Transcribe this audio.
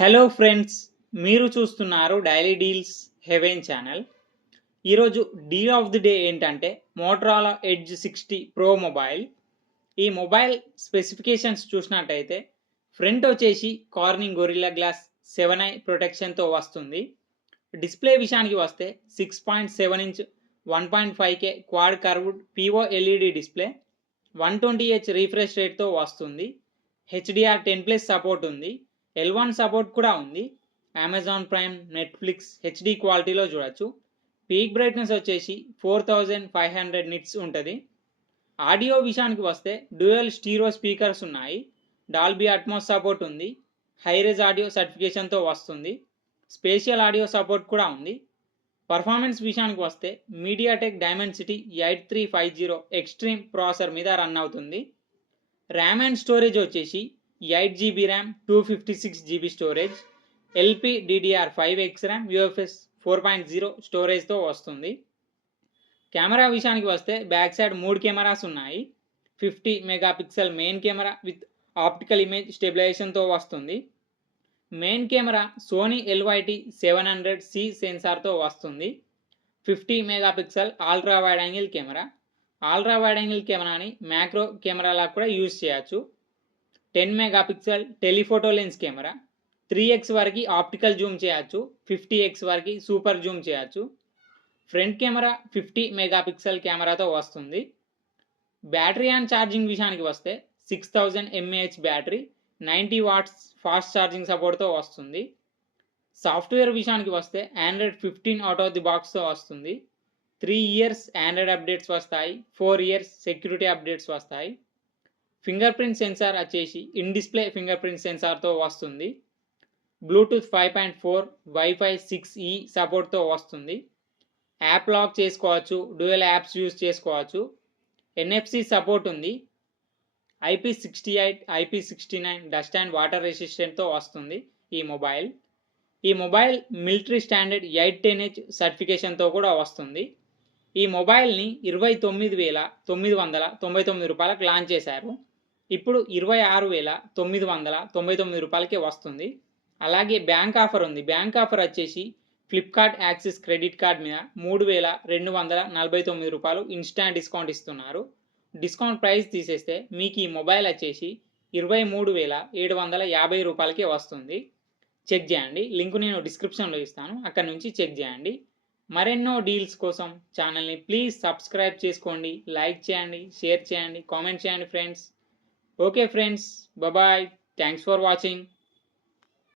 Hello friends, మీరు చూస్తున్నారు daily deals heaven channel. ఈరోజు డీల్ ఆఫ్ ది డే ఏంటంటే మోటరోలా ఎడ్జ్ 60 ప్రో మొబైల్. ఈ మొబైల్ స్పెసిఫికేషన్స్ చూసినట్టయితే ఫ్రంట్ వచ్చేసి కార్నింగ్ గొరిల్లా గ్లాస్ 7i ప్రొటెక్షన్తో వస్తుంది. డిస్ప్లే విషయానికి వస్తే 6.7 inch 1.5K quad curved P O LED display 120Hz refresh రేట్తో వస్తుంది. HDR10+ సపోర్ట్ ఉంది. L1 సపోర్ట్ కూడా ఉంది. అమెజాన్ ప్రైమ్, నెట్ఫ్లిక్స్ హెచ్డి క్వాలిటీలో చూడొచ్చు. పీక్ బ్రైట్నెస్ వచ్చేసి 4500 నిట్స్ ఉంటుంది. ఆడియో విషయానికి వస్తే డ్యూయల్ స్టీరియో స్పీకర్స్ ఉన్నాయి. డాల్బీ అట్మాస్ సపోర్ట్ ఉంది. హైరేజ్ ఆడియో సర్టిఫికేషన్తో వస్తుంది. స్పేషియల్ ఆడియో సపోర్ట్ కూడా ఉంది. పర్ఫార్మెన్స్ విషయానికి వస్తే మీడియాటెక్ డైమెన్సిటీ 8350 ఎక్స్ట్రీమ్ ప్రాసెసర్ మీద రన్ అవుతుంది. ర్యామ్ అండ్ స్టోరేజ్ వచ్చేసి 8GB RAM, 256GB storage, LPDDR5X RAM, UFS 4.0 స్టోరేజ్తో వస్తుంది. కెమెరా విషయానికి వస్తే బ్యాక్ సైడ్ 3 కెమెరాస్ ఉన్నాయి. 50 megapixel main camera with optical image స్టెబిలైజేషన్తో వస్తుంది. మెయిన్ కెమెరా సోనీ LYT700C సెన్సార్తో వస్తుంది. 50 megapixel ultra wide angle camera. Ultra wide angle కెమెరాని మ్యాక్రో కెమెరాలా కూడా యూజ్ చేయొచ్చు. 10 megapixel telephoto lens camera. 3x వరకు ఆప్టికల్ జూమ్ చేయొచ్చు. 50x వరకు సూపర్ జూమ్ చేయొచ్చు. ఫ్రంట్ కెమెరా 50 మెగాపిక్సెల్ కెమెరాతో వస్తుంది. బ్యాటరీ అండ్ ఛార్జింగ్ విషయానికి వస్తే 6000 mAh battery, 90 watts fast charging సపోర్ట్తో వస్తుంది. సాఫ్ట్వేర్ విషయానికి వస్తే ఆండ్రాయిడ్ 15 అవుట్ ఆఫ్ ది బాక్స్తో వస్తుంది. 3 ఇయర్స్ ఆండ్రాయిడ్ అప్డేట్స్ వస్తాయి. 4 ఇయర్స్ సెక్యూరిటీ అప్డేట్స్ వస్తాయి. ఫింగర్ ప్రింట్ సెన్సార్ వచ్చేసి ఇన్ డిస్ప్లే ఫింగర్ ప్రింట్ సెన్సార్తో వస్తుంది. బ్లూటూత్ 5.4, వైఫై 6E సపోర్ట్తో వస్తుంది. యాప్ లాక్ చేసుకోవచ్చు. డ్యూయల్ యాప్స్ యూజ్ చేసుకోవచ్చు. NFC సపోర్ట్ ఉంది. IP68, IP69 dust and water రెసిస్టెంట్తో వస్తుంది ఈ మొబైల్ మిలిటరీ స్టాండర్డ్ 810H సర్టిఫికేషన్తో కూడా వస్తుంది. ఈ మొబైల్ని 29,999 రూపాయలకు లాంచ్ చేశారు. ఇప్పుడు 26,999 రూపాయలకే వస్తుంది. అలాగే బ్యాంక్ ఆఫర్ ఉంది. బ్యాంక్ ఆఫర్ వచ్చేసి ఫ్లిప్కార్ట్ యాక్సిస్ క్రెడిట్ కార్డ్ మీద 3,249 రూపాయలు ఇన్స్టాంట్ డిస్కౌంట్ ఇస్తున్నారు. డిస్కౌంట్ ప్రైస్ తీసేస్తే మీకు ఈ మొబైల్ వచ్చేసి 23,750 రూపాయలకే వస్తుంది. చెక్ చేయండి. లింక్ నేను డిస్క్రిప్షన్లో ఇస్తాను, అక్కడ నుంచి చెక్ చేయండి. మరెన్నో డీల్స్ కోసం ఛానల్ని ప్లీజ్ సబ్స్క్రైబ్ చేసుకోండి, లైక్ చేయండి, షేర్ చేయండి, కామెంట్ చేయండి friends. Okay friends, bye. Thanks for watching.